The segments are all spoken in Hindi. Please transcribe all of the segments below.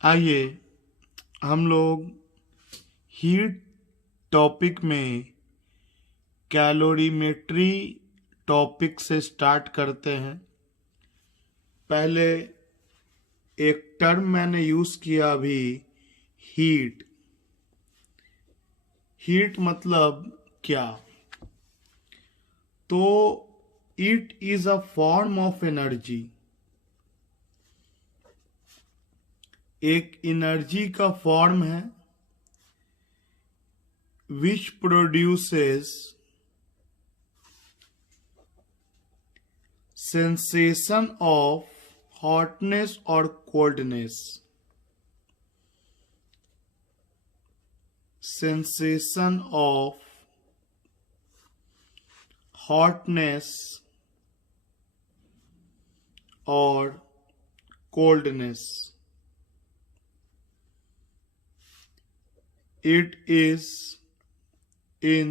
आइए हम लोग हीट टॉपिक में कैलोरीमेट्री टॉपिक से स्टार्ट करते हैं। पहले एक टर्म मैंने यूज किया अभी, हीट। हीट मतलब क्या? तो it is a form of energy, एक एनर्जी का फॉर्म है which produces sensation of hotness or coldness, sensation of hotness or coldness. It is in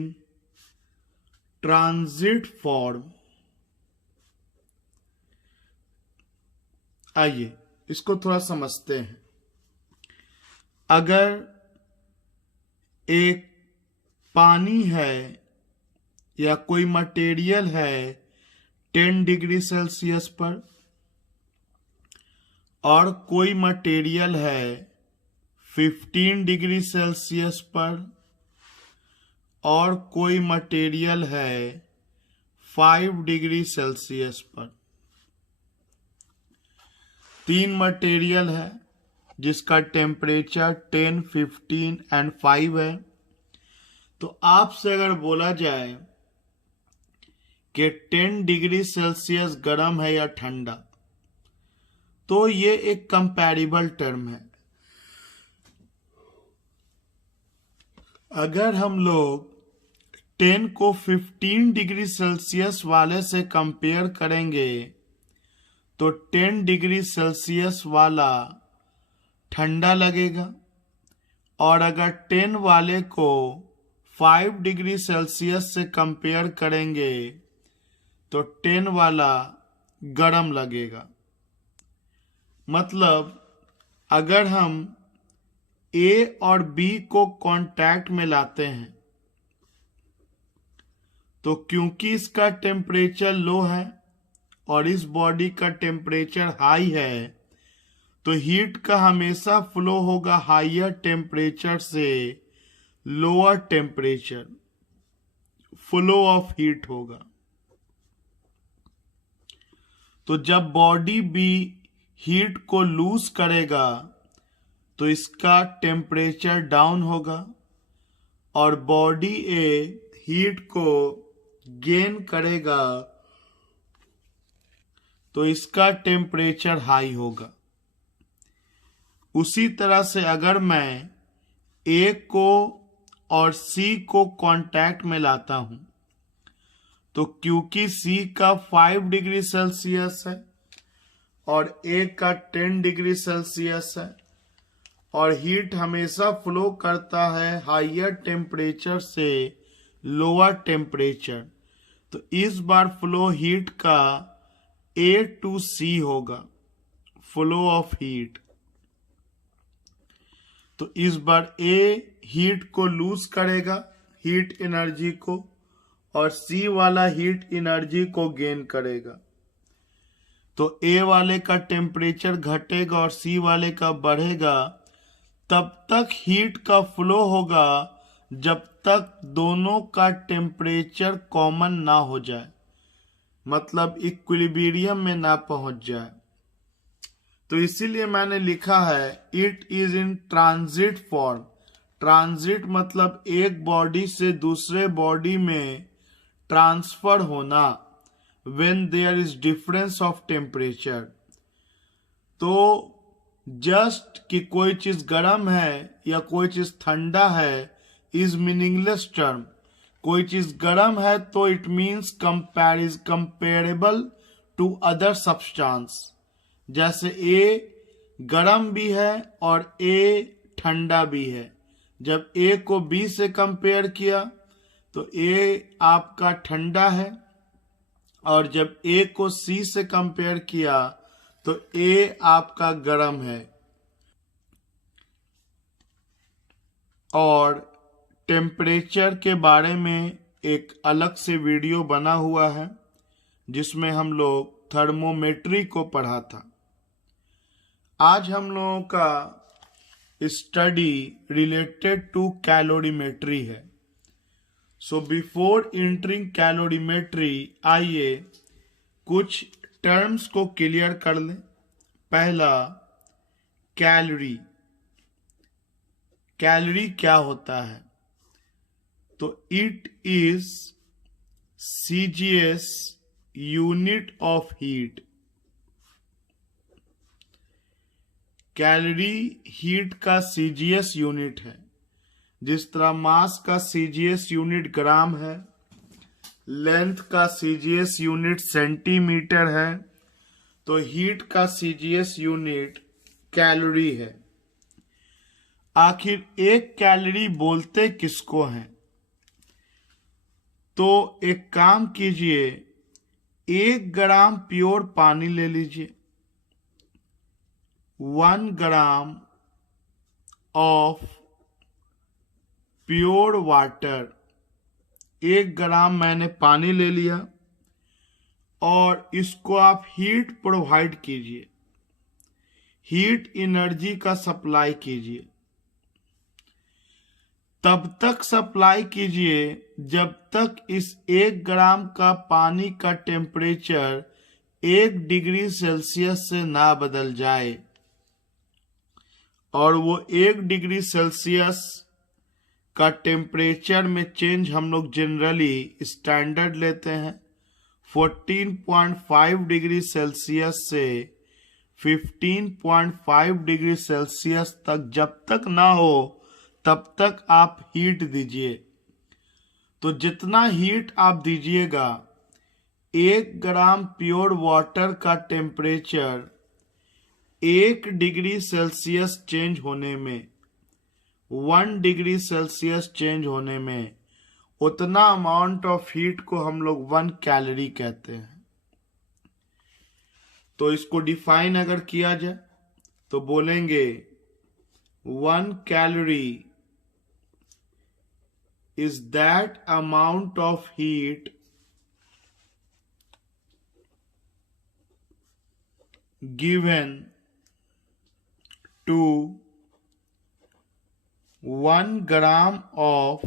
transit form. आइए इसको थोड़ा समझते हैं। अगर एक पानी है या कोई मटेरियल है 10 डिग्री सेल्सियस पर और कोई मटेरियल है 15 डिग्री सेल्सियस पर और कोई मटेरियल है 5 डिग्री सेल्सियस पर, तीन मटेरियल है जिसका टेम्परेचर 10, 15 एंड 5 है। तो आपसे अगर बोला जाए कि 10 डिग्री सेल्सियस गर्म है या ठंडा, तो ये एक कंपैरेबल टर्म है। अगर हम लोग 10 को 15 डिग्री सेल्सियस वाले से कंपेयर करेंगे तो 10 डिग्री सेल्सियस वाला ठंडा लगेगा, और अगर 10 वाले को 5 डिग्री सेल्सियस से कंपेयर करेंगे तो 10 वाला गर्म लगेगा। मतलब अगर हम A और B को कांटेक्ट में लाते हैं तो क्योंकि इसका टेम्परेचर लो है और इस बॉडी का टेम्परेचर हाई है, तो हीट का हमेशा फ्लो होगा हायर टेम्परेचर से lower temperature, flow of heat होगा। तो जब बॉडी बी हीट को लूज करेगा तो इसका टेम्परेचर डाउन होगा, और बॉडी ए हीट को गेन करेगा तो इसका टेम्परेचर हाई होगा। उसी तरह से अगर मैं ए को और सी को कांटेक्ट में लाता हूं तो क्योंकि सी का 5 डिग्री सेल्सियस है और ए का 10 डिग्री सेल्सियस है, और हीट हमेशा फ्लो करता है हायर टेम्परेचर से लोअर टेम्परेचर, तो इस बार फ्लो हीट का A to C होगा, फ्लो ऑफ हीट। तो इस बार A हीट को लूज करेगा, हीट एनर्जी को, और C वाला हीट एनर्जी को गेन करेगा। तो A वाले का टेम्परेचर घटेगा और C वाले का बढ़ेगा। तब तक हीट का फ्लो होगा जब तक दोनों का टेम्परेचर कॉमन ना हो जाए, मतलब इक्विलिब्रियम में ना पहुंच जाए। तो इसीलिए मैंने लिखा है it is in transit form. Transit मतलब एक बॉडी से दूसरे बॉडी में ट्रांसफर होना, when there is difference of temperature. तो जस्ट कि कोई चीज गर्म है या कोई चीज ठंडा है इज मीनिंगलेस टर्म। कोई चीज गर्म है तो it means comparable to other substance. जैसे ए गर्म भी है और ए ठंडा भी है। जब ए को बी से कंपेयर किया तो ए आपका ठंडा है, और जब ए को सी से कंपेयर किया तो ए आपका गर्म है। और टेम्परेचर के बारे में एक अलग से वीडियो बना हुआ है जिसमें हम लोग थर्मोमेट्री को पढ़ा था। आज हम लोगों का स्टडी रिलेटेड टू कैलोरीमेट्री है। सो बिफोर एंटरिंग कैलोरीमेट्री आइए कुछ टर्म्स को क्लियर कर लें। पहला, कैलोरी। कैलोरी क्या होता है? तो it is CGS unit of heat. Calorie heat का सीजीएस यूनिट है। जिस तरह मास का सीजीएस यूनिट ग्राम है, लेंथ का सीजीएस यूनिट सेंटीमीटर है, तो हीट का सीजीएस यूनिट कैलोरी है। आखिर एक कैलोरी बोलते किसको हैं? तो एक काम कीजिए, 1 ग्राम प्योर पानी ले लीजिए, 1 ग्राम ऑफ प्योर वाटर। 1 ग्राम मैंने पानी ले लिया और इसको आप हीट प्रोवाइड कीजिए, हीट एनर्जी का सप्लाई कीजिए। तब तक सप्लाई कीजिए जब तक इस 1 ग्राम का पानी का टेम्परेचर 1 डिग्री सेल्सियस से ना बदल जाए। और वो 1 डिग्री सेल्सियस का टेम्परेचर में चेंज हम लोग जनरली स्टैंडर्ड लेते हैं 14.5 डिग्री सेल्सियस से 15.5 डिग्री सेल्सियस तक जब तक ना हो तब तक आप हीट दीजिए। तो जितना हीट आप दीजिएगा, 1 ग्राम प्योर वाटर का टेम्परेचर 1 डिग्री सेल्सियस चेंज होने में, 1 डिग्री सेल्सियस चेंज होने में, उतना अमाउंट ऑफ हीट को हम लोग 1 कैलोरी कहते हैं। तो इसको डिफाइन अगर किया जाए तो बोलेंगे 1 calorie is that amount of heat given to 1 gram of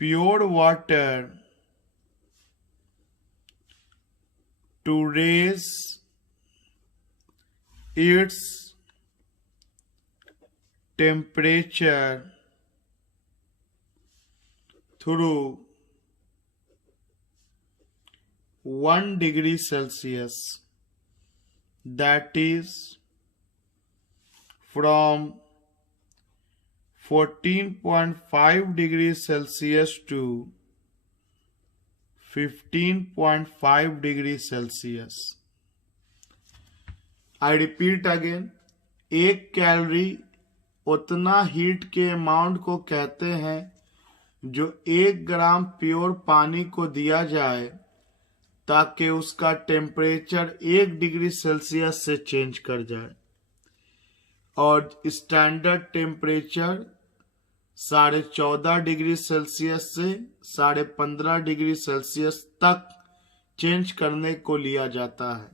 pure water to raise its temperature through 1 degree Celsius, that is from 14.5 degrees Celsius to 15.5 degrees Celsius. I repeat again, 1 calorie उतना हीट के अमाउंट को कहते हैं जो 1 ग्राम प्योर पानी को दिया जाए ताकि उसका टेम्परेचर 1 डिग्री सेल्सियस से चेंज कर जाए और स्टैंडर्ड टेम्परेचर 14.5 डिग्री सेल्सियस से 15.5 डिग्री सेल्सियस तक चेंज करने को लिया जाता है।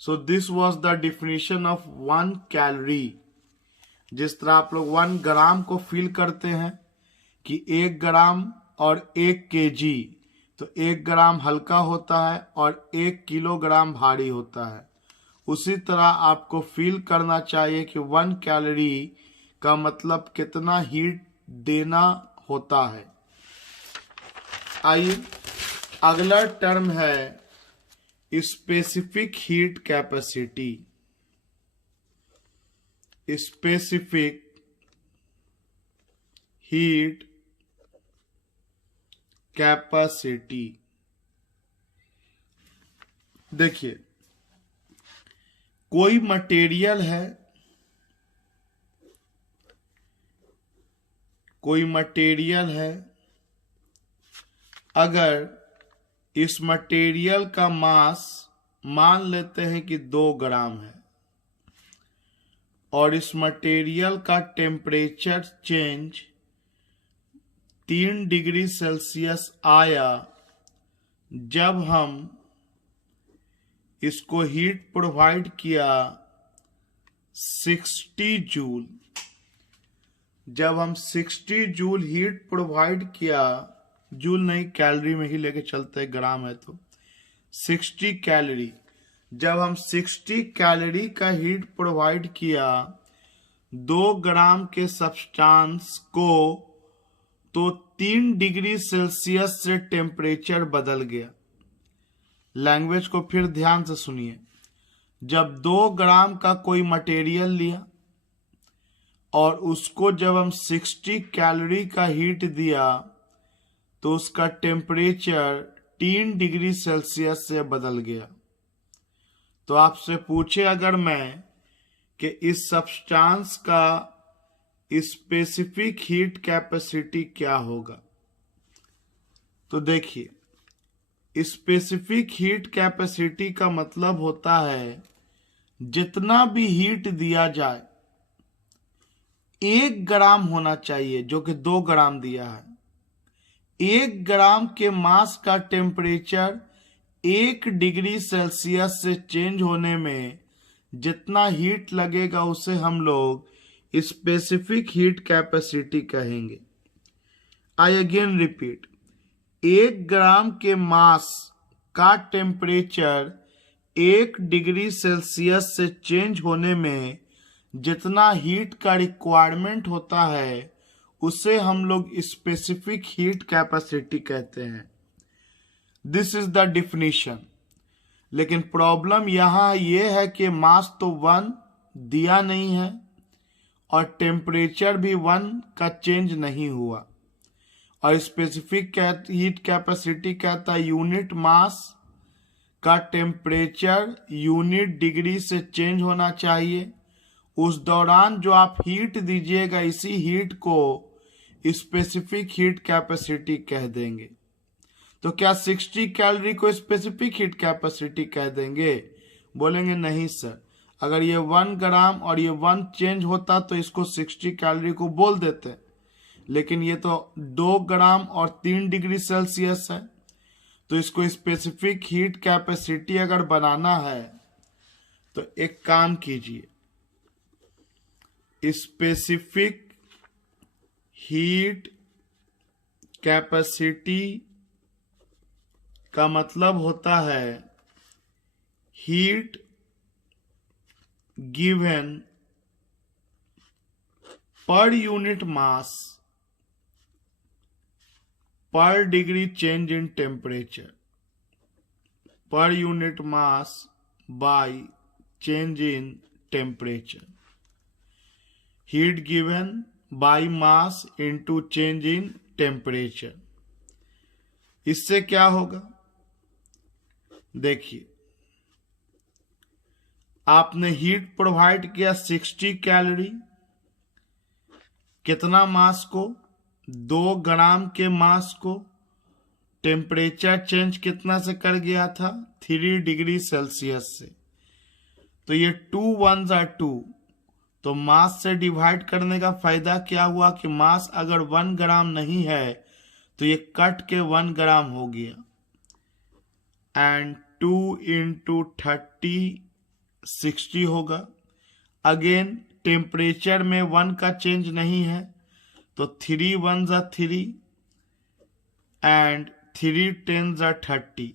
So this was the definition of 1 calorie. जिस तरह आप लोग 1 ग्राम को फील करते हैं कि 1 ग्राम और 1 केजी, तो 1 ग्राम हल्का होता है और 1 किलोग्राम भारी होता है। उसी तरह आपको फील करना चाहिए कि 1 कैलोरी का मतलब कितना हीट देना होता है। आइए अगला टर्म है specific heat capacity. Specific heat capacity. देखिए, कोई मटेरियल है, अगर इस मटेरियल का मास मान लेते हैं कि 2 ग्राम है और इस मटेरियल का टेम्परेचर चेंज 3 डिग्री सेल्सियस आया जब हम इसको हीट प्रोवाइड किया 60 जूल। जब हम 60 जूल हीट प्रोवाइड किया, जूल नहीं कैलोरी में ही लेके चलते हैं, ग्राम है तो 60 कैलोरी। जब हम 60 कैलोरी का हीट प्रोवाइड किया 2 ग्राम के सब्सटेंस को, तो 3 डिग्री सेल्सियस से टेम्परेचर बदल गया। लैंग्वेज को फिर ध्यान से सुनिए। जब 2 ग्राम का कोई मटेरियल लिया और उसको जब हम 60 कैलोरी का हीट दिया तो उसका टेम्परेचर 3 डिग्री सेल्सियस से बदल गया। तो आपसे पूछे अगर मैं कि इस सब्सटेंस का स्पेसिफिक हीट कैपेसिटी क्या होगा, तो देखिए स्पेसिफिक हीट कैपेसिटी का मतलब होता है जितना भी हीट दिया जाए 1 ग्राम होना चाहिए, जो कि 2 ग्राम दिया है। 1 ग्राम के मास का टेम्परेचर 1 डिग्री सेल्सियस से चेंज होने में जितना हीट लगेगा उसे हम लोग स्पेसिफिक हीट कैपेसिटी कहेंगे। आई अगेन रिपीट, 1 ग्राम के मास का टेम्परेचर 1 डिग्री सेल्सियस से चेंज होने में जितना हीट का रिक्वायरमेंट होता है उसे हम लोग स्पेसिफिक हीट कैपेसिटी कहते हैं। This is the definition. लेकिन प्रॉब्लम यहाँ ये है कि मास तो 1 दिया नहीं है और टेम्परेचर भी 1 का चेंज नहीं हुआ, और स्पेसिफिक हीट कैपेसिटी कहता है यूनिट मास का टेम्परेचर यूनिट डिग्री से चेंज होना चाहिए। उस दौरान जो आप हीट दीजिएगा इसी हीट को स्पेसिफिक हीट कैपेसिटी कह देंगे। तो क्या 60 कैलोरी को स्पेसिफिक हीट कैपेसिटी कह देंगे? बोलेंगे नहीं सर, अगर ये 1 ग्राम और ये 1 चेंज होता तो इसको 60 कैलोरी को बोल देते, लेकिन ये तो 2 ग्राम और 3 डिग्री सेल्सियस है, तो इसको स्पेसिफिक हीट कैपेसिटी अगर बनाना है तो एक काम कीजिए, स्पेसिफिक हीट कैपेसिटी का मतलब होता है heat given per unit mass per degree change in temperature, per unit mass by change in temperature. Heat given by mass into change in temperature. इससे क्या होगा? देखिए, आपने हीट प्रोवाइड किया 60 कैलोरी, कितना मास को? 2 ग्राम के मास को। टेम्परेचर चेंज कितना से कर गया था? 3 डिग्री सेल्सियस से। तो ये 2 1s are 2, तो मास से डिवाइड करने का फायदा क्या हुआ कि मास अगर 1 ग्राम नहीं है तो ये कट के 1 ग्राम हो गया, एंड 2 into 30 60 होगा। अगेन टेम्परेचर में 1 का चेंज नहीं है, तो 3 1s are 3 and 3 10s are 30।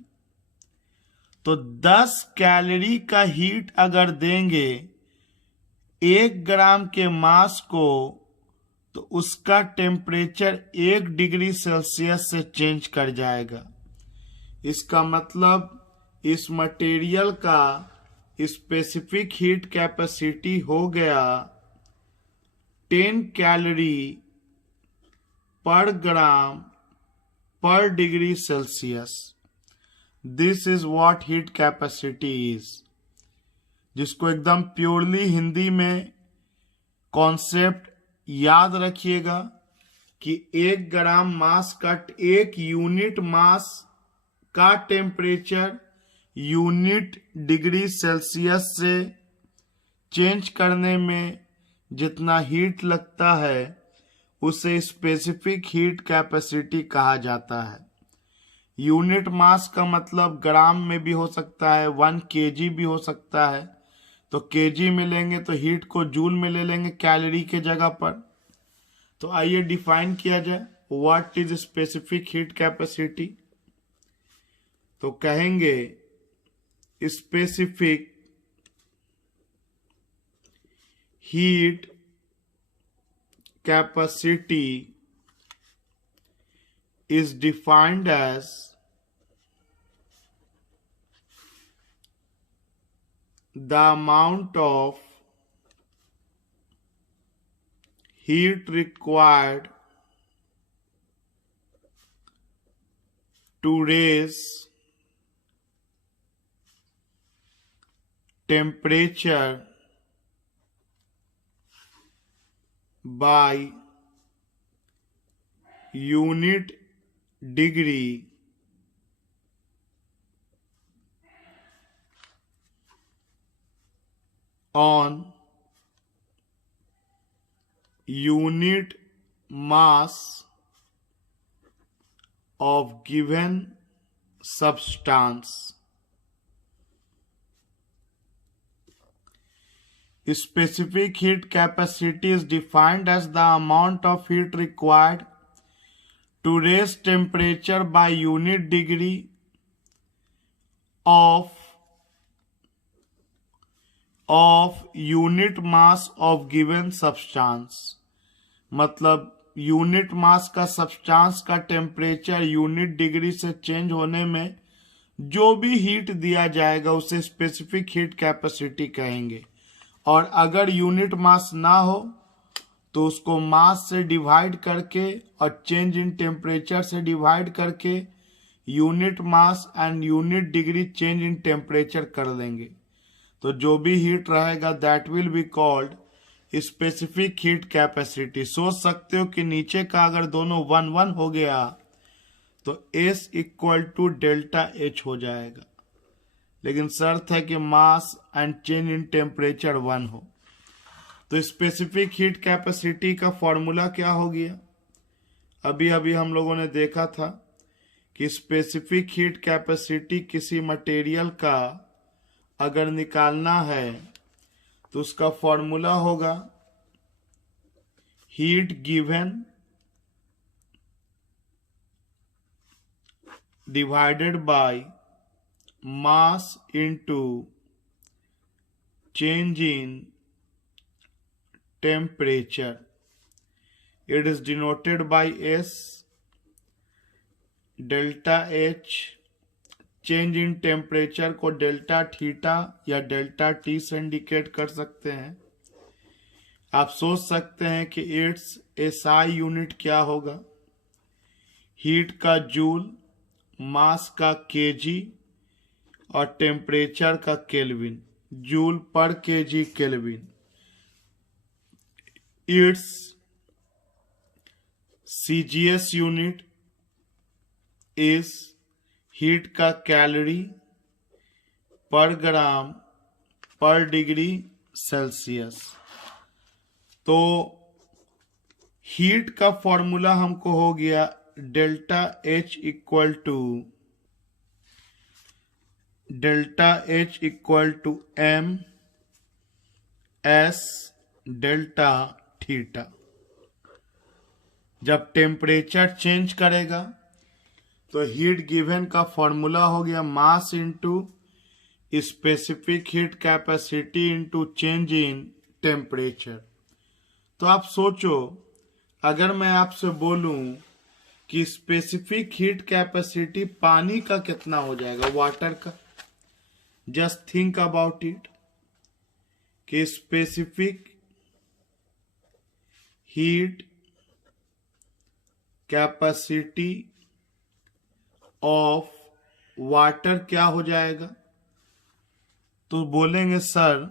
तो 10 कैलोरी का हीट अगर देंगे 1 ग्राम के मास को, तो उसका टेम्परेचर 1 डिग्री सेल्सियस से चेंज कर जाएगा। इसका मतलब इस मटेरियल का स्पेसिफिक हीट कैपेसिटी हो गया 10 कैलोरी पर ग्राम पर degree Celsius. This is what heat capacity is, जिसको एकदम प्योरली हिंदी में कॉन्सेप्ट याद रखिएगा कि 1 ग्राम मास का 1 यूनिट मास का टेम्परेचर यूनिट डिग्री सेल्सियस से चेंज करने में जितना हीट लगता है उसे स्पेसिफिक हीट कैपेसिटी कहा जाता है। यूनिट मास का मतलब ग्राम में भी हो सकता है, 1 kg भी हो सकता है। तो केजी में लेंगे तो हीट को जूल में ले लेंगे कैलोरी के जगह पर। तो आइए डिफाइन किया जाए what is specific heat capacity. तो कहेंगे specific heat capacity is defined as the amount of heat required to raise temperature by unit degree on unit mass of given substance. Specific heat capacity is defined as the amount of heat required to raise temperature by unit degree of unit mass of given substance। मतलब यूनिट मास का सब्सटेंस का टेम्परेचर यूनिट डिग्री से चेंज होने में जो भी हीट दिया जाएगा उसे स्पेसिफिक हीट कैपेसिटी कहेंगे। और अगर यूनिट मास ना हो तो उसको मास से डिवाइड करके और चेंज इन टेम्परेचर से डिवाइड करके unit mass and unit degree change in temperature कर देंगे। तो जो भी हीट रहेगा that will be called specific heat capacity. सोच सकते हो कि नीचे का अगर दोनों 1-1 हो गया तो S equal to delta H हो जाएगा, लेकिन शर्त है कि mass and change in temperature 1 हो। तो स्पेसिफिक हीट कैपेसिटी का फॉर्मूला क्या हो गया? अभी अभी हम लोगों ने देखा था कि स्पेसिफिक हीट कैपेसिटी किसी मटेरियल का अगर निकालना है तो उसका फॉर्मूला होगा heat given divided by mass into change in temperature. It is denoted by S। Delta H change in temperature को डेल्टा थीटा या डेल्टा टी से इंडिकेट कर सकते हैं। आप सोच सकते हैं कि इट्स SI यूनिट क्या होगा? हीट का जूल, मास का केजी और टेम्परेचर का केल्विन। जूल पर KG kelvin. Its CGS unit is heat का कैलोरी पर ग्राम पर डिग्री सेल्सियस। तो हीट का फॉर्मूला हमको हो गया delta H equal to M S delta theta. जब टेम्परेचर चेंज करेगा तो हीट गिवन का फॉर्मूला हो गया mass into specific heat capacity into change in temperature. तो आप सोचो, अगर मैं आपसे बोलूं कि स्पेसिफिक हीट कैपेसिटी पानी का कितना हो जाएगा, वाटर का, जस्ट थिंक अबाउट इट कि specific heat capacity of water क्या हो जाएगा? तो बोलेंगे सर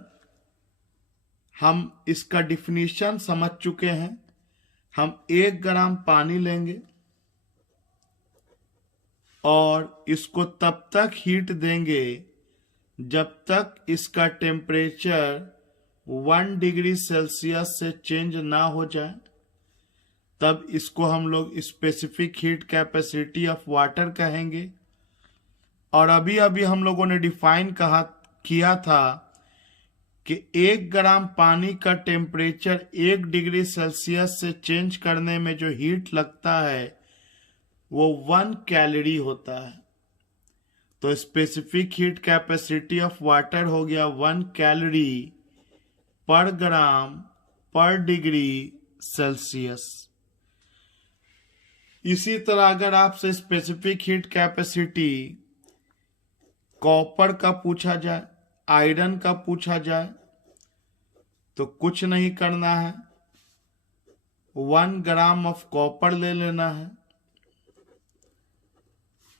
हम इसका डिफिनीशन समझ चुके हैं। हम 1 ग्राम पानी लेंगे और इसको तब तक हीट देंगे जब तक इसका टेम्परेचर 1 डिग्री सेल्सियस से चेंज ना हो जाए, तब इसको हम लोग specific heat capacity of water कहेंगे। और अभी अभी हम लोगों ने डिफाइन किया था कि 1 ग्राम पानी का टेम्परेचर 1 डिग्री सेल्सियस से चेंज करने में जो हीट लगता है वो 1 कैलोरी होता है। तो specific heat capacity of water हो गया 1 कैलोरी पर ग्राम पर डिग्री सेल्सियस। इसी तरह अगर आपसे स्पेसिफिक हीट कैपेसिटी कॉपर का पूछा जाए, आयरन का पूछा जाए, तो कुछ नहीं करना है, 1 ग्राम ऑफ कॉपर ले लेना है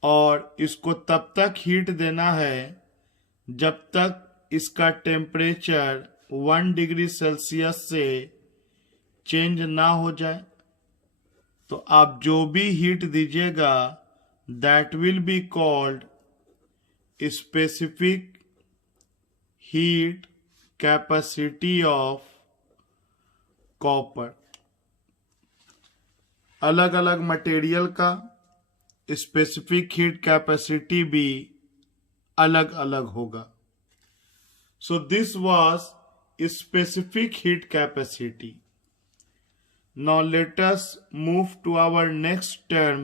और इसको तब तक हीट देना है जब तक इसका टेम्परेचर 1 डिग्री सेल्सियस से चेंज ना हो जाए। तो आप जो भी हीट दीजिएगा that will be called specific heat capacity of copper. अलग अलग मटेरियल का स्पेसिफिक हीट कैपेसिटी भी अलग अलग होगा। So this was specific heat capacity. Now let us move to our next term,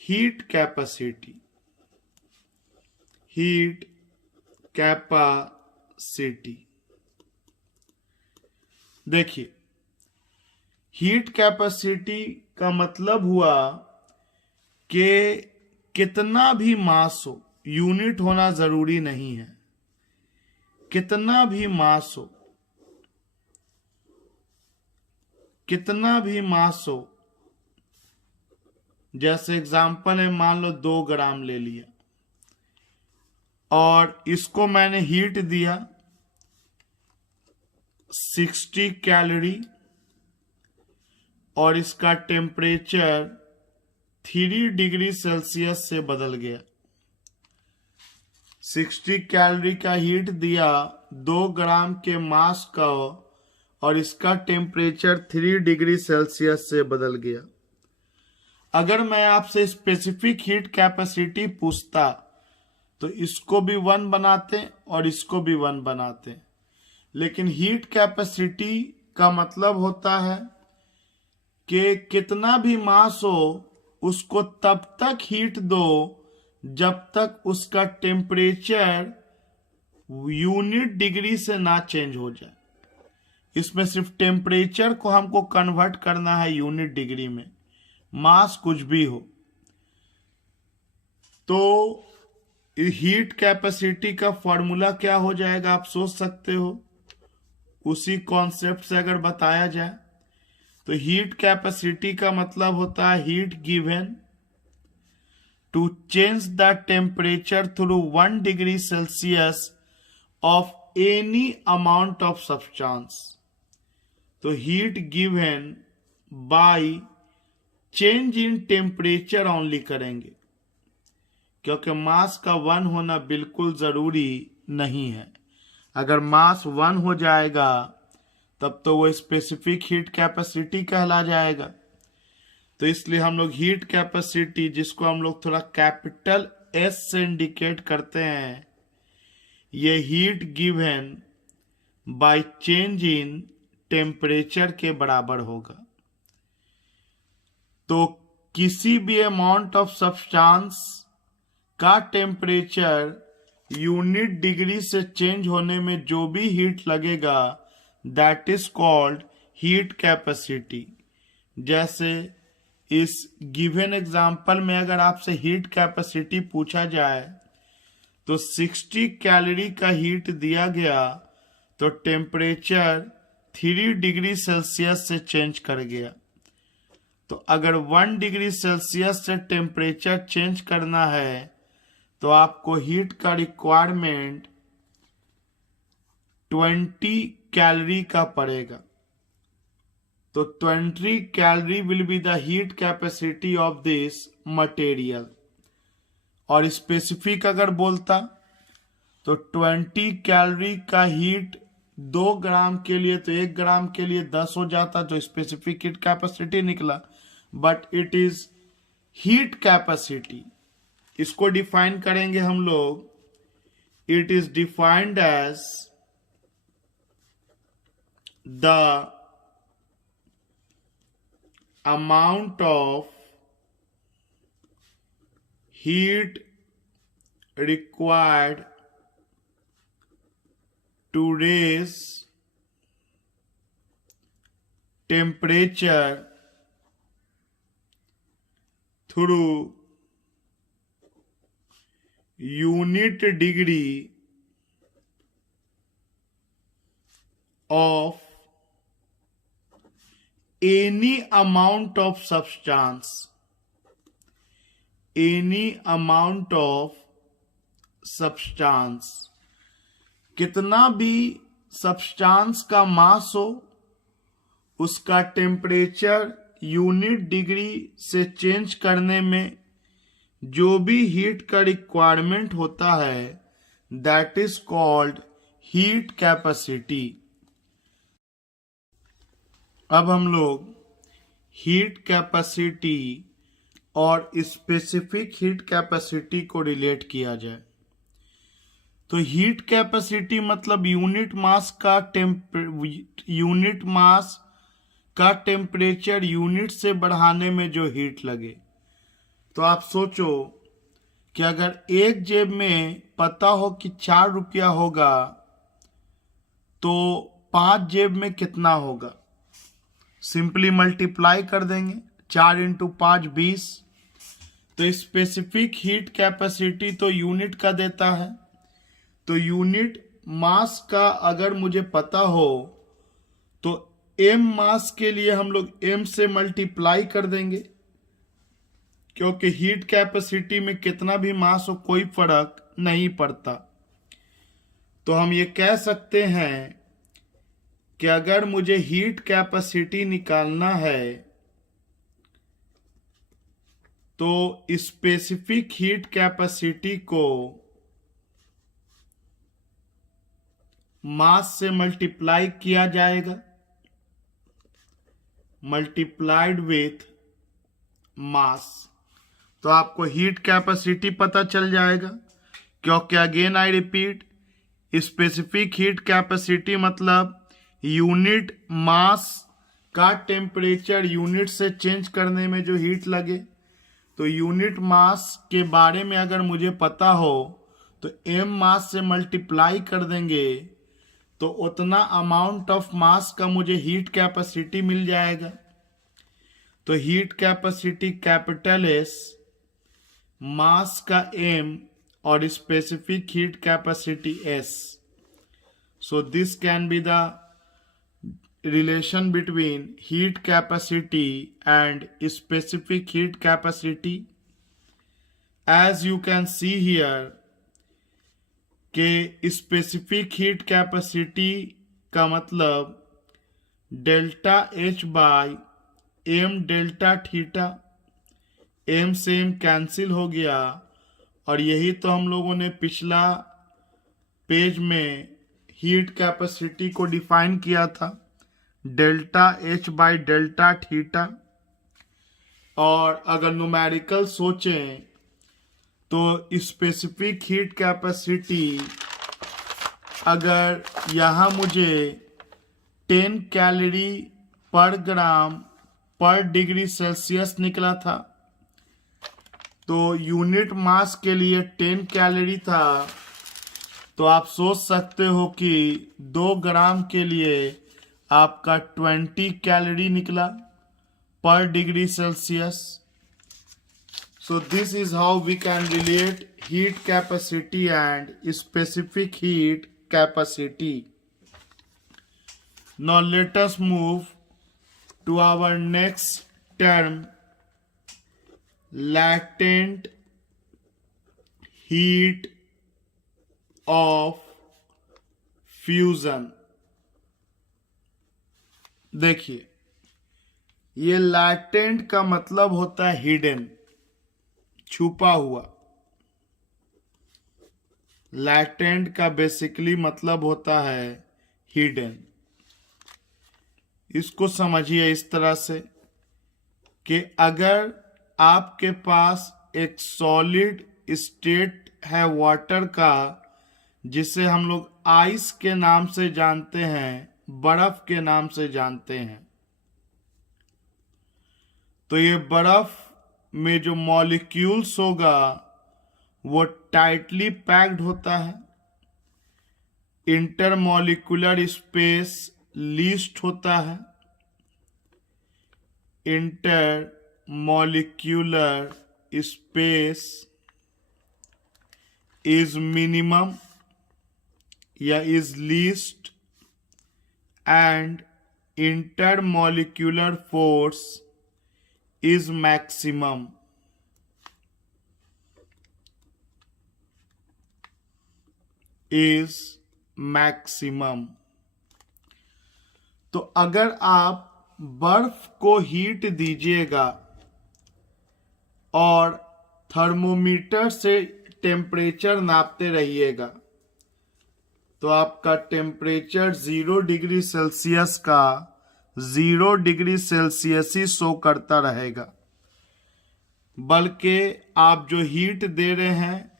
heat capacity. Heat capacity. देखिए, हीट कैपेसिटी का मतलब हुआ कि कितना भी मास हो, यूनिट होना जरूरी नहीं है, कितना भी मास हो, कितना भी मास हो, जैसे एग्जांपल है, मान लो 2 ग्राम ले लिया और इसको मैंने हीट दिया 60 कैलोरी और इसका टेम्परेचर 3 डिग्री सेल्सियस से बदल गया। 60 कैलोरी का हीट दिया 2 ग्राम के मास का और इसका टेम्परेचर 3 डिग्री सेल्सियस से बदल गया। अगर मैं आपसे स्पेसिफिक हीट कैपेसिटी पूछता तो इसको भी 1 बनाते और इसको भी 1 बनाते, लेकिन हीट कैपेसिटी का मतलब होता है कि कितना भी मास हो उसको तब तक हीट दो जब तक उसका टेम्परेचर यूनिट डिग्री से ना चेंज हो जाए। इसमें सिर्फ टेम्परेचर को हमको कन्वर्ट करना है यूनिट डिग्री में, मास कुछ भी हो। तो हीट कैपेसिटी का फॉर्मूला क्या हो जाएगा आप सोच सकते हो। उसी कॉन्सेप्ट से अगर बताया जाए तो हीट कैपेसिटी का मतलब होता है heat given to change the temperature through 1 degree Celsius of any amount of substance. तो heat given by change in temperature only करेंगे, क्योंकि मास का 1 होना बिल्कुल जरूरी नहीं है। अगर मास 1 हो जाएगा तब तो वो स्पेसिफिक हीट कैपेसिटी कहला जाएगा। तो इसलिए हम लोग हीट कैपेसिटी, जिसको हम लोग थोड़ा कैपिटल एस से इंडिकेट करते हैं, ये heat given by change in temperature के बराबर होगा। तो किसी भी अमाउंट ऑफ सब्सटेंस का टेम्परेचर यूनिट डिग्री से चेंज होने में जो भी हीट लगेगा that is called heat capacity. जैसे इस गिवन एग्जांपल में अगर आपसे हीट कैपेसिटी पूछा जाए तो 60 कैलोरी का हीट दिया गया तो टेम्परेचर 3 डिग्री सेल्सियस से चेंज कर गया। तो अगर 1 डिग्री सेल्सियस से टेम्परेचर चेंज करना है तो आपको हीट का रिक्वायरमेंट 20 कैलोरी का पड़ेगा। तो 20 calorie will be the heat capacity of this material. और स्पेसिफिक अगर बोलता तो 20 कैलोरी का हीट 2 ग्राम के लिए तो 1 ग्राम के लिए 10 हो जाता, जो स्पेसिफिक हीट कैपेसिटी निकला, but it is heat capacity. इसको डिफाइन करेंगे हम लोग, it is defined as the amount of heat required to raise temperature through unit degree of any amount of substance, any amount of substance, कितना भी सब्सटेंस का मास हो, उसका टेम्परेचर यूनिट डिग्री से चेंज करने में जो भी हीट का रिक्वायरमेंट होता है, that is called heat capacity. अब हम लोग हीट कैपेसिटी और स्पेसिफिक हीट कैपेसिटी को रिलेट किया जाए तो हीट कैपेसिटी मतलब यूनिट मास का टेम्परेचर यूनिट से बढ़ाने में जो हीट लगे। तो आप सोचो कि अगर एक जेब में पता हो कि 4 रुपया होगा तो 5 जेब में कितना होगा, सिंपली मल्टीप्लाई कर देंगे, 4 × 5 20। तो स्पेसिफिक हीट कैपेसिटी तो यूनिट का देता है, तो यूनिट मास का अगर मुझे पता हो तो एम मास के लिए हम लोग एम से मल्टीप्लाई कर देंगे, क्योंकि हीट कैपेसिटी में कितना भी मास हो कोई फर्क नहीं पड़ता। तो हम ये कह सकते हैं कि अगर मुझे हीट कैपेसिटी निकालना है तो स्पेसिफिक हीट कैपेसिटी को मास से मल्टीप्लाई किया जाएगा, मल्टीप्लाइड विथ मास, तो आपको हीट कैपेसिटी पता चल जाएगा। क्योंकि again I repeat, specific heat capacity मतलब यूनिट मास का टेम्परेचर यूनिट से चेंज करने में जो हीट लगे। तो यूनिट मास के बारे में अगर मुझे पता हो तो एम मास से मल्टीप्लाई कर देंगे तो उतना अमाउंट ऑफ मास का मुझे हीट कैपेसिटी मिल जाएगा। तो हीट कैपेसिटी कैपिटल एस, मास का एम और specific heat capacity S. So this can be the relation between heat capacity and specific heat capacity. As you can see here कि specific heat capacity का मतलब delta H by M delta theta, M से एम कैंसिल हो गया, और यही तो हम लोगों ने पिछला पेज में हीट कैपेसिटी को डिफाइन किया था, delta H by delta theta. और अगर न्यूमेरिकल सोचें तो स्पेसिफिक हीट कैपेसिटी अगर यहाँ मुझे 10 कैलोरी पर ग्राम पर डिग्री सेल्सियस निकला था, तो यूनिट मास के लिए 10 कैलोरी था, तो आप सोच सकते हो कि 2 ग्राम के लिए आपका 20 कैलोरी निकला पर degree Celsius. So this is how we can relate heat capacity and specific heat capacity. Now let us move to our next term, latent heat of fusion। देखिए, ये लैटेंट का मतलब होता है हिडन, छुपा हुआ। लैटेंट का बेसिकली मतलब होता है हिडन। इसको समझिए इस तरह से कि अगर आपके पास एक सॉलिड स्टेट है वाटर का, जिसे हम लोग आइस के नाम से जानते हैं, बर्फ के नाम से जानते हैं, तो ये बर्फ में जो मॉलिक्यूल्स होगा वो टाइटली पैक्ड होता है, इंटरमॉलिक्यूलर स्पेस लीस्ट होता है, इंटरमॉलिक्यूलर स्पेस इज मिनिमम या is least, and intermolecular force is maximum। is maximum। तो अगर आप बर्फ को हीट दीजिएगा और थर्मोमीटर से टेम्परेचर नापते रहिएगा, तो आपका टेम्परेचर 0 डिग्री सेल्सियस का 0 डिग्री सेल्सियस ही शो करता रहेगा, बल्कि आप जो हीट दे रहे हैं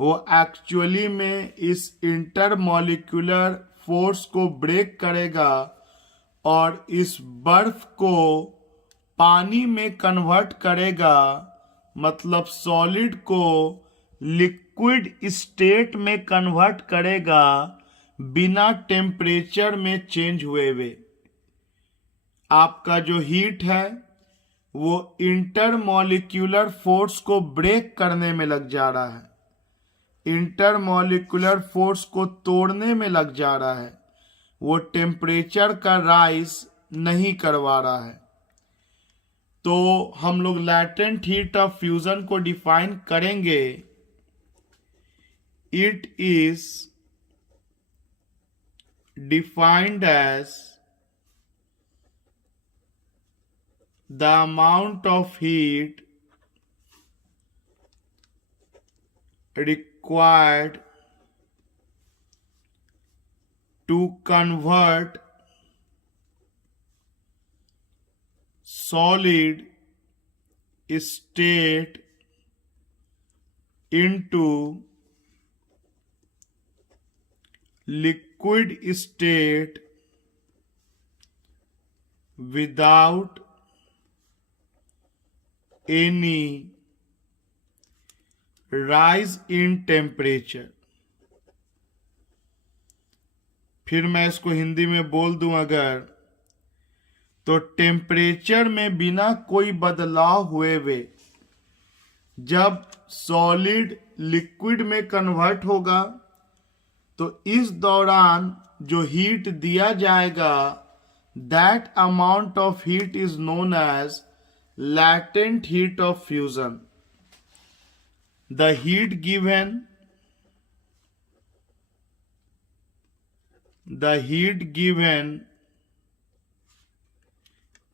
वो एक्चुअली में इस इंटरमॉलिक्यूलर फोर्स को ब्रेक करेगा और इस बर्फ को पानी में कन्वर्ट करेगा, मतलब सॉलिड को लिक्विड स्टेट में कन्वर्ट करेगा बिना टेम्परेचर में चेंज हुए। आपका जो हीट है वो इंटरमॉलिक्यूलर फोर्स को ब्रेक करने में लग जा रहा है, इंटरमॉलिक्यूलर फोर्स को तोड़ने में लग जा रहा है, वो टेम्परेचर का राइज नहीं करवा रहा है। तो हम लोग लैटेंट हीट ऑफ फ्यूजन को डिफाइन करेंगे, it is defined as the amount of heat required to convert solid state into liquid state without any rise in temperature। फिर मैं इसको हिंदी में बोल दूं अगर, तो टेम्परेचर में बिना कोई बदलाव हुए वे जब सॉलिड लिक्विड में कन्वर्ट होगा, तो इस दौरान जो हीट दिया जाएगा, that amount of heat is known as latent heat of fusion। The heat given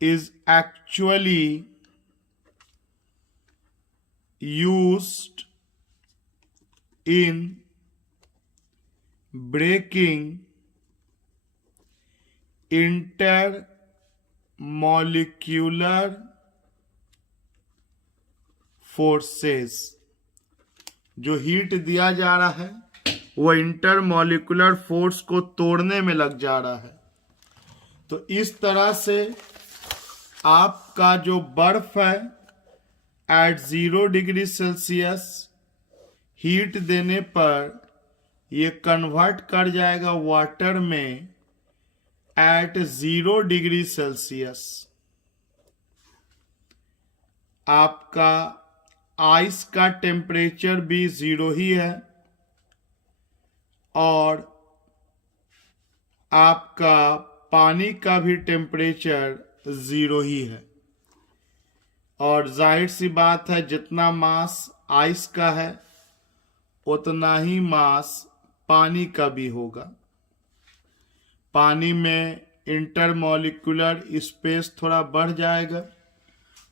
is actually used in breaking intermolecular forces. जो हीट दिया जा रहा है वो इंटरमॉलिक्यूलर फोर्स को तोड़ने में लग जा रहा है। तो इस तरह से आपका जो बर्फ है एट 0 डिग्री सेल्सियस हीट देने पर ये कन्वर्ट कर जाएगा वाटर में एट 0 डिग्री सेल्सियस। आपका आइस का टेम्परेचर भी 0 ही है और आपका पानी का भी टेम्परेचर 0 ही है। और जाहिर सी बात है, जितना मास आइस का है उतना ही मास पानी का भी होगा। पानी में इंटरमॉलिक्यूलर स्पेस थोड़ा बढ़ जाएगा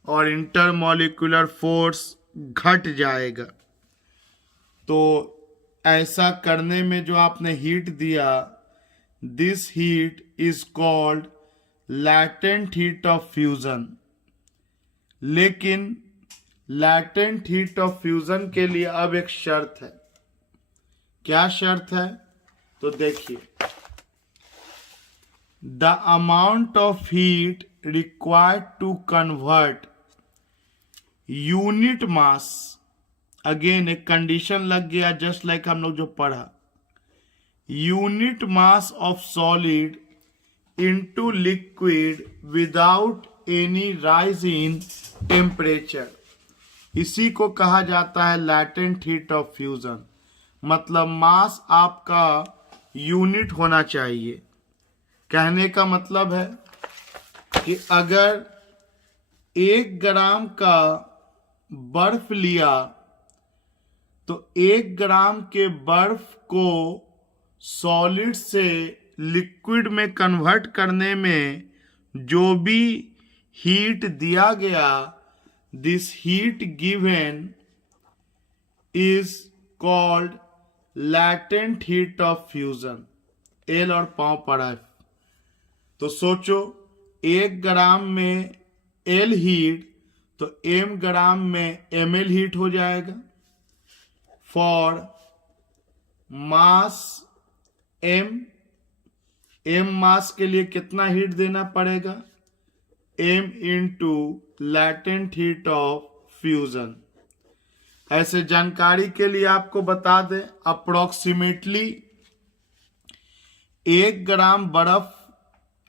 और इंटरमॉलिक्यूलर फोर्स घट जाएगा। तो ऐसा करने में जो आपने हीट दिया, this heat is called latent heat of fusion. लेकिन latent heat of fusion के लिए अब एक शर्त है. क्या शर्त है? तो देखिए, the amount of heat required to convert unit mass, again एक कंडीशन लग गया, जस्ट लाइक हम लोग जो पढ़ा, unit mass of solid into liquid without any rise in temperature, इसी को कहा जाता है लैटेंट हीट ऑफ फ्यूजन. मतलब मास आपका यूनिट होना चाहिए. कहने का मतलब है कि अगर 1 ग्राम का बर्फ लिया तो 1 ग्राम के बर्फ को सॉलिड से लिक्विड में कन्वर्ट करने में जो भी हीट दिया गया, this heat given is called latent heat of fusion. L और पांव पड़ा है. तो सोचो 1 ग्राम में एल हीट तो m ग्राम में ml हीट हो जाएगा. फॉर मास m मास के लिए कितना हीट देना पड़ेगा? m into latent heat of fusion. ऐसे जानकारी के लिए आपको बता दें, अप्रोक्सीमेटली 1 ग्राम बर्फ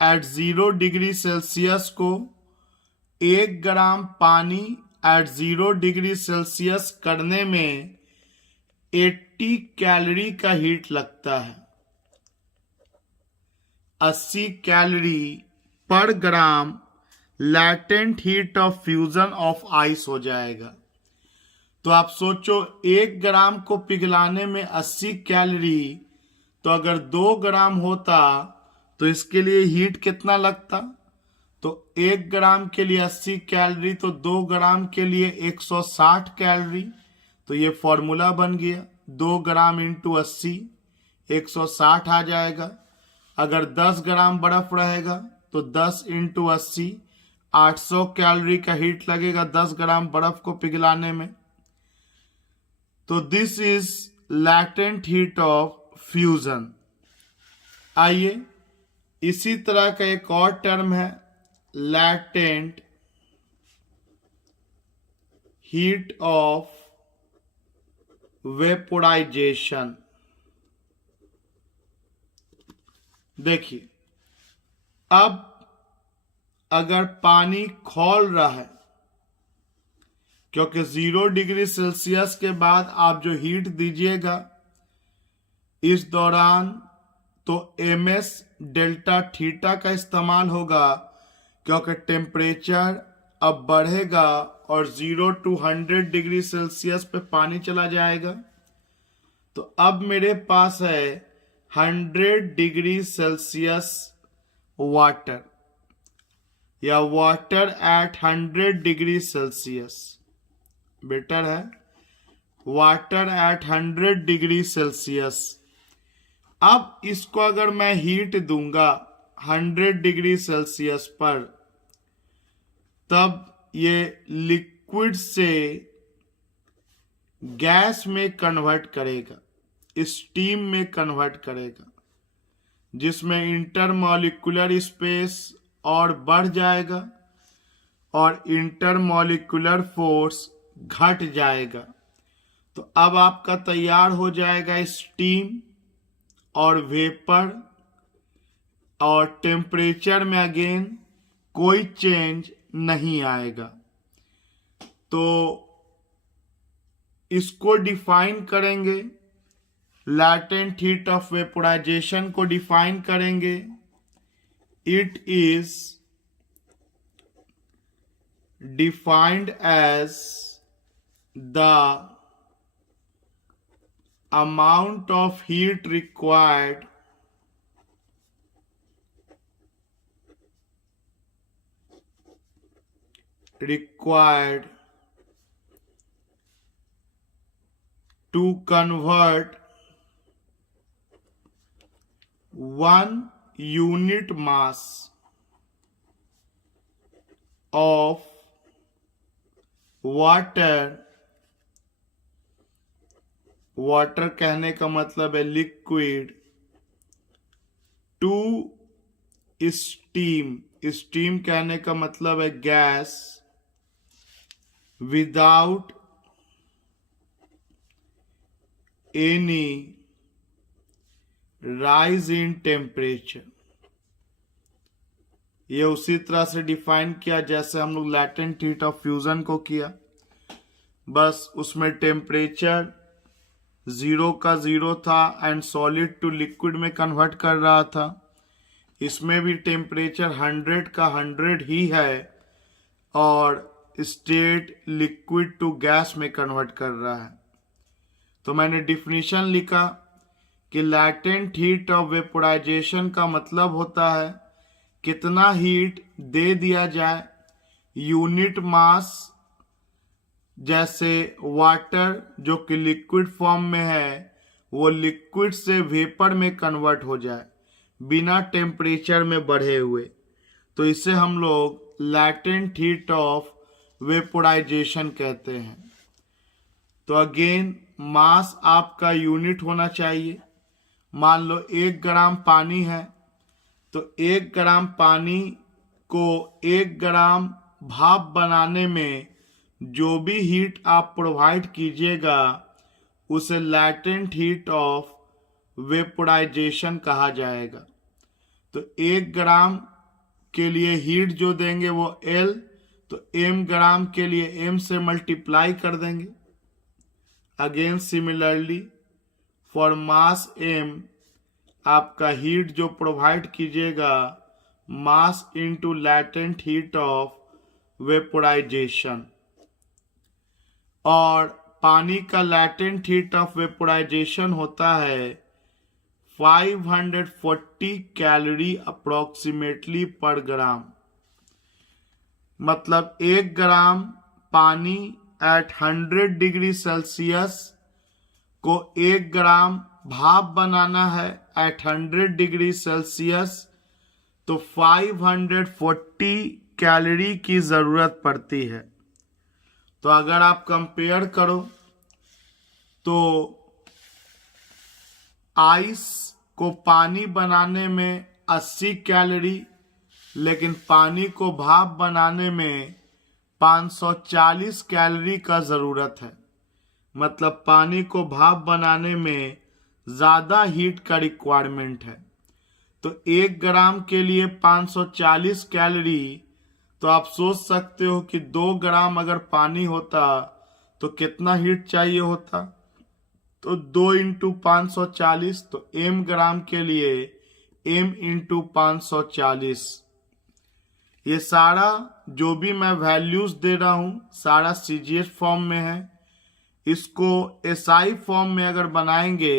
एट 0 डिग्री सेल्सियस को 1 ग्राम पानी एट 0 डिग्री सेल्सियस करने में 80 कैलोरी का हीट लगता है. 80 कैलोरी पर gram latent heat of fusion of ice हो जाएगा. तो आप सोचो 1 ग्राम को पिघलाने में 80 कैलोरी, तो अगर 2 ग्राम होता तो इसके लिए हीट कितना लगता? तो 1 ग्राम के लिए 80 कैलोरी, तो 2 ग्राम के लिए 160 कैलोरी. तो ये फॉर्मूला बन गया, 2 ग्राम इंटू 80 160 आ जाएगा. अगर 10 ग्राम बर्फ रहेगा तो 10 इंटू 80 800 कैलोरी का हीट लगेगा 10 ग्राम बर्फ को पिघलाने में. तो this is latent heat of fusion. आइए, इसी तरह का एक और टर्म है लैटेंट हीट ऑफ वेपोराइजेशन. देखिए, अब अगर पानी खौल रहा है, क्योंकि 0 डिग्री सेल्सियस के बाद आप जो हीट दीजिएगा इस दौरान तो ms डेल्टा थीटा का इस्तेमाल होगा, क्योंकि टेम्परेचर अब बढ़ेगा और 0 to 100 डिग्री सेल्सियस पे पानी चला जाएगा. तो अब मेरे पास है 100 डिग्री सेल्सियस वाटर, या water at 100 degree Celsius. Better है वाटर एट 100 डिग्री सेल्सियस. अब इसको अगर मैं हीट दूंगा 100 डिग्री सेल्सियस पर, तब ये लिक्विड से गैस में कन्वर्ट करेगा, स्टीम में कन्वर्ट करेगा, जिसमें इंटरमॉलिक्यूलर स्पेस और बढ़ जाएगा और इंटरमॉलिक्यूलर फोर्स घट जाएगा. तो अब आपका तैयार हो जाएगा स्टीम और वेपर, और टेम्परेचर में अगेन कोई चेंज नहीं आएगा. तो इसको डिफाइन करेंगे, लैटेंट हीट ऑफ वेपोराइजेशन को डिफाइन करेंगे. It is defined as the amount of heat required to convert 1 unit mass of water, water कहने का मतलब है लिक्विड, टू स्टीम, स्टीम कहने का मतलब है gas, without any rise in temperature. ये उसी तरह से डिफाइन किया जैसे हम लोग लैटेंट हीट ऑफ फ्यूजन को किया, बस उसमें टेम्परेचर 0 का 0 था एंड सॉलिड टू लिक्विड में कन्वर्ट कर रहा था। इसमें भी टेम्परेचर 100 का 100 ही है और स्टेट लिक्विड टू गैस में कन्वर्ट कर रहा है। तो मैंने डिफिनीशन लिखा कि लैटेंट हीट ऑफ वेपोराइजेशन का मतलब होता है कितना हीट दे दिया जाए, यूनिट मास, जैसे वाटर जो कि लिक्विड फॉर्म में है वो लिक्विड से वेपर में कन्वर्ट हो जाए बिना टेम्परेचर में बढ़े हुए, तो इसे हम लोग लैटेंट हीट ऑफ वेपोराइजेशन कहते हैं। तो अगेन मास आपका यूनिट होना चाहिए। मान लो 1 ग्राम पानी है तो 1 ग्राम पानी को 1 ग्राम भाप बनाने में जो भी हीट आप प्रोवाइड कीजिएगा उसे लैटेंट हीट ऑफ वेपोराइजेशन कहा जाएगा। तो 1 ग्राम के लिए हीट जो देंगे वो L, तो m ग्राम के लिए m से मल्टीप्लाई कर देंगे। Again similarly for mass m आपका हीट जो प्रोवाइड कीजिएगा मास into latent heat of vaporisation, और पानी का लैटेंट हीट ऑफ वेपोराइजेशन होता है 540 कैलोरी अप्रोक्सीमेटली पर ग्राम। मतलब 1 ग्राम पानी एट 100 डिग्री सेल्सियस को 1 ग्राम भाप बनाना है एट 100 डिग्री सेल्सियस, तो 540 कैलोरी की जरूरत पड़ती है। तो अगर आप कंपेयर करो तो आइस को पानी बनाने में 80 कैलोरी, लेकिन पानी को भाप बनाने में 540 कैलोरी का जरूरत है। मतलब पानी को भाप बनाने में ज्यादा हीट का रिक्वायरमेंट है। तो 1 ग्राम के लिए 540 कैलोरी, तो आप सोच सकते हो कि 2 ग्राम अगर पानी होता तो कितना हीट चाहिए होता। तो 2 इंटू 540, तो m ग्राम के लिए m इंटू 540। ये सारा जो भी मैं वैल्यूज दे रहा हूं सारा CGS फॉर्म में है। इसको SI फॉर्म में अगर बनाएंगे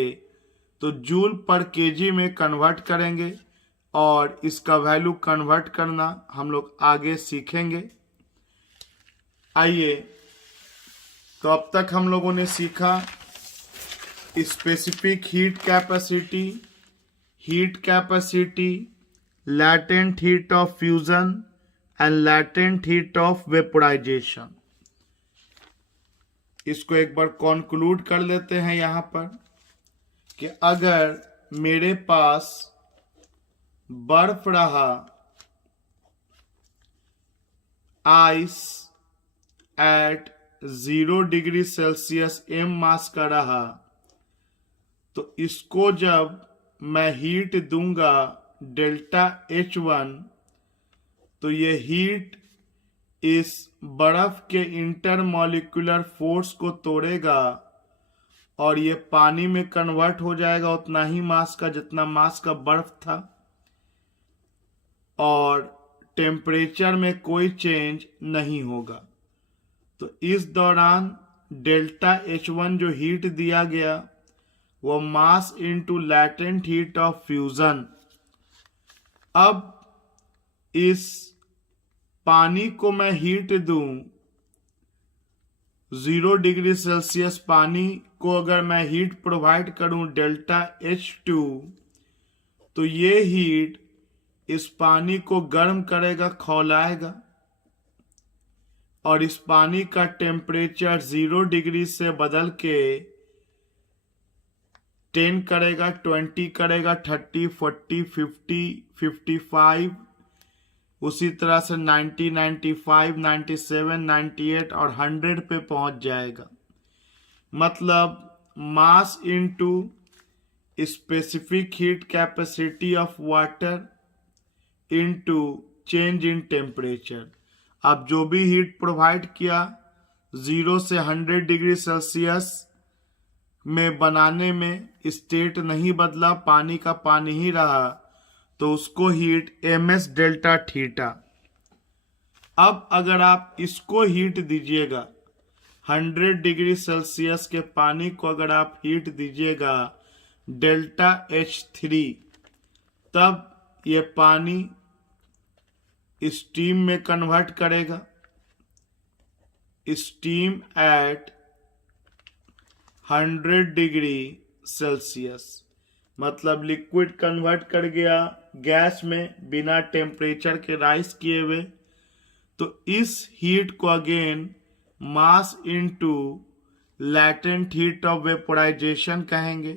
तो जूल पर केजी में कन्वर्ट करेंगे और इसका वैल्यू कन्वर्ट करना हम लोग आगे सीखेंगे। आइए, तो अब तक हम लोगों ने सीखा specific heat capacity, latent heat of fusion and latent heat of vaporisation. इसको एक बार कॉन्क्लूड कर लेते हैं यहां पर कि अगर मेरे पास बर्फ रहा, ice at 0 degree Celsius m मास का रहा, तो इसको जब मैं हीट दूंगा डेल्टा H1, तो ये हीट इस बर्फ के इंटरमॉलिक्यूलर फोर्स को तोड़ेगा और ये पानी में कन्वर्ट हो जाएगा उतना ही मास का जितना मास का बर्फ था, और टेम्परेचर में कोई चेंज नहीं होगा। तो इस दौरान डेल्टा H1 जो हीट दिया गया वो मास into latent heat of fusion. अब इस पानी को मैं हीट दूं 0 डिग्री सेल्सियस पानी को अगर मैं हीट प्रोवाइड करूं डेल्टा H2, तो ये हीट इस पानी को गर्म करेगा, खौलाएगा, और इस पानी का टेम्परेचर 0 डिग्री से बदल के 10 करेगा, 20 करेगा, 30, 40, 50, 55, उसी तरह से 90, 95, 97, 98 और 100 पे पहुंच जाएगा। मतलब मास into specific heat capacity of water into change in temperature. अब जो भी हीट प्रोवाइड किया 0 से 100 डिग्री सेल्सियस में बनाने में स्टेट नहीं बदला, पानी का पानी ही रहा, तो उसको हीट ms डेल्टा थीटा। अब अगर आप इसको हीट दीजिएगा 100 डिग्री सेल्सियस के पानी को अगर आप हीट दीजिएगा डेल्टा H3, तब ये पानी स्टीम में कन्वर्ट करेगा। स्टीम एट 100 डिग्री सेल्सियस, मतलब लिक्विड कन्वर्ट कर गया गैस में बिना टेम्परेचर के राइज किए हुए। तो इस हीट को again mass into latent heat of vaporisation कहेंगे।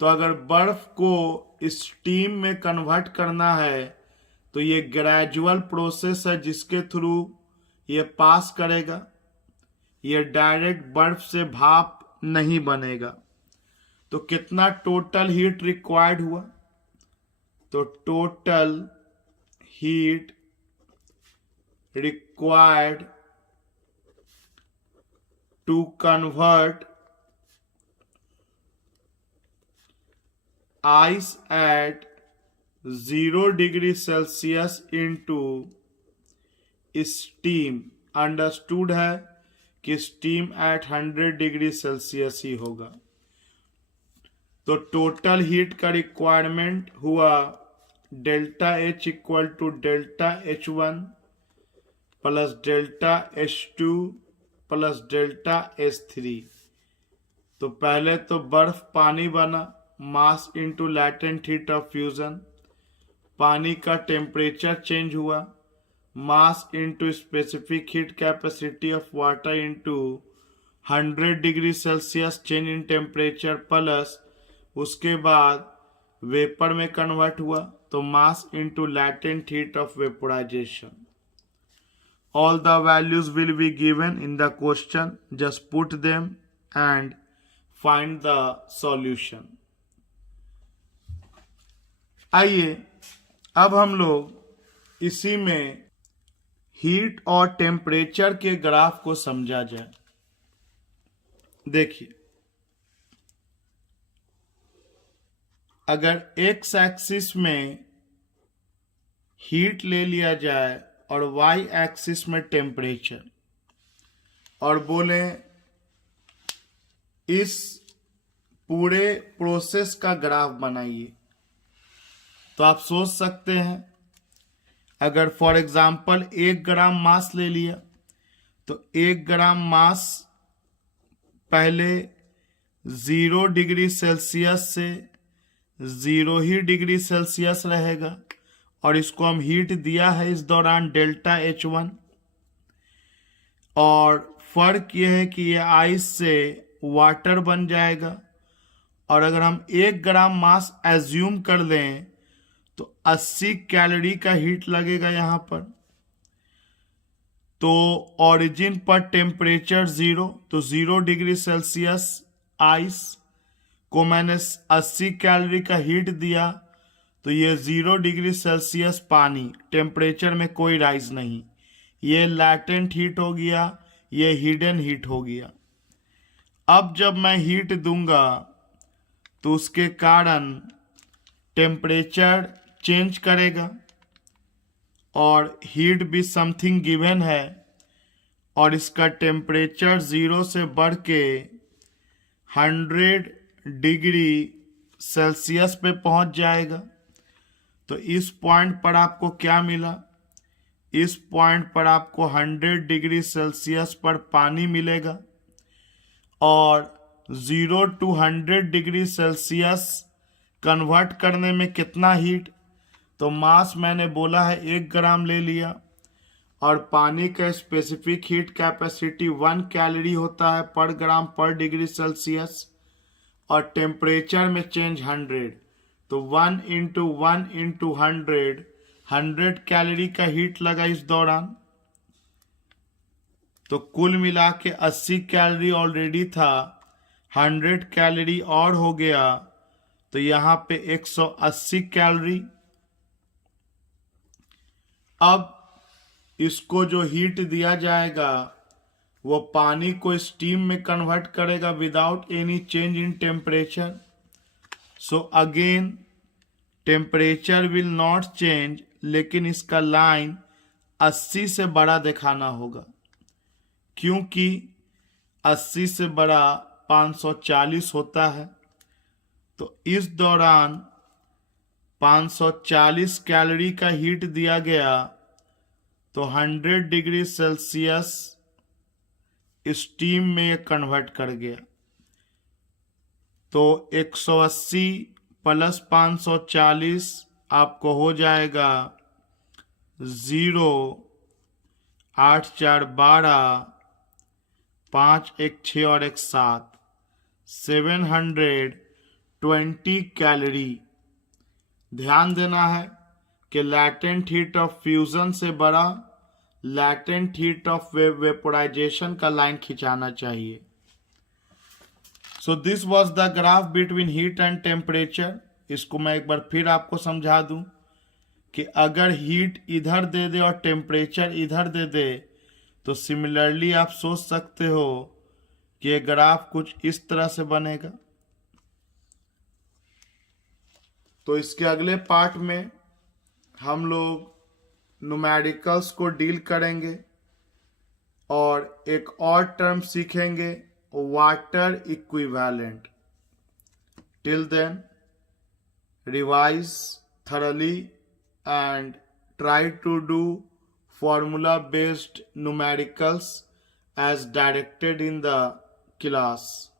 तो अगर बर्फ को स्टीम में कन्वर्ट करना है तो ये ग्रेजुअल प्रोसेस है जिसके थ्रू ये पास करेगा। ये डायरेक्ट बर्फ से भाप नहीं बनेगा। तो कितना टोटल हीट रिक्वायर्ड हुआ? तो total heat required to convert ice at 0 degree Celsius into steam. Understood है कि स्टीम एट 100 डिग्री सेल्सियस ही होगा। तो टोटल हीट का रिक्वायरमेंट हुआ delta H equal to delta H1 plus delta H2 plus delta H3। तो पहले तो बर्फ पानी बना, mass into latent heat of fusion, पानी का टेम्परेचर चेंज हुआ, mass into specific heat capacity of water into 100 degree Celsius change in temperature, plus उसके बाद वेपर में कन्वर्ट हुआ तो मास into latent heat of vaporisation. All the values will be given in the question, just put them and find the solution. आइए अब हम लोग इसी में हीट और टेम्परेचर के ग्राफ को समझा जाए। देखिए, अगर एक्स एक्सिस में हीट ले लिया जाए और वाई एक्सिस में टेम्परेचर, और बोले इस पूरे प्रोसेस का ग्राफ बनाइए, तो आप सोच सकते हैं अगर फॉर एग्जांपल 1 ग्राम मास ले लिया तो 1 ग्राम मास पहले 0 डिग्री सेल्सियस से 0 ही डिग्री सेल्सियस रहेगा, और इसको हम हीट दिया है इस दौरान डेल्टा H1। और फर्क यह है कि ये आइस से वाटर बन जाएगा। और अगर हम 1 ग्राम मास एज्यूम कर लें तो 80 कैलोरी का हीट लगेगा यहाँ पर। तो ओरिजिन पर टेम्परेचर 0, तो 0 डिग्री सेल्सियस आइस को मैंने 80 कैलोरी का हीट दिया, तो ये 0 डिग्री सेल्सियस पानी, टेम्परेचर में कोई राइज नहीं, ये लैटेंट हीट हो गया, ये हिडन हीट हो गया। अब जब मैं हीट दूंगा तो उसके कारण टेम्परेचर चेंज करेगा, और हीट भी समथिंग गिवन है, और इसका टेम्परेचर 0 से बढ़ के 100 डिग्री सेल्सियस पे पहुंच जाएगा। तो इस पॉइंट पर आपको क्या मिला? इस पॉइंट पर आपको 100 डिग्री सेल्सियस पर पानी मिलेगा, और 0 to 100 डिग्री सेल्सियस कन्वर्ट करने में कितना हीट, तो मास मैंने बोला है 1 ग्राम ले लिया, और पानी का स्पेसिफिक हीट कैपेसिटी 1 कैलोरी होता है पर ग्राम पर डिग्री सेल्सियस, और टेम्परेचर में चेंज 100, तो 1 इंटू 1 इंटू 100 कैलोरी का हीट लगा इस दौरान। तो कुल मिला के 80 कैलोरी ऑलरेडी था, 100 कैलोरी और हो गया, तो यहाँ पे 180 कैलोरी। अब इसको जो हीट दिया जाएगा वो पानी को स्टीम में कन्वर्ट करेगा without any change in temperature. So again temperature will not change, लेकिन इसका लाइन 80 से बड़ा दिखाना होगा, क्योंकि 80 से बड़ा 540 होता है। तो इस दौरान 540 कैलोरी का हीट दिया गया, तो 100 डिग्री सेल्सियस स्टीम में कन्वर्ट कर गया। तो 180 प्लस 540 आपको हो जाएगा 0, 8 4 12, 5 1 6 और 1 7, 720 कैलोरी। ध्यान देना है कि लैटेंट हीट ऑफ फ्यूजन से बड़ा लैटेंट हीट ऑफ वेपोराइजेशन का लाइन खिंचाना चाहिए। So this was the graph between heat and temperature. इसको मैं एक बार फिर आपको समझा दूं कि अगर हीट इधर दे दे और टेम्परेचर इधर दे दे, तो सिमिलरली आप सोच सकते हो कि ये ग्राफ कुछ इस तरह से बनेगा। तो इसके अगले पार्ट में हम लोग न्यूमेरिकल्स को डील करेंगे और एक और टर्म सीखेंगे, water equivalent. Till then revise thoroughly and try to do formula based numericals as directed in the class.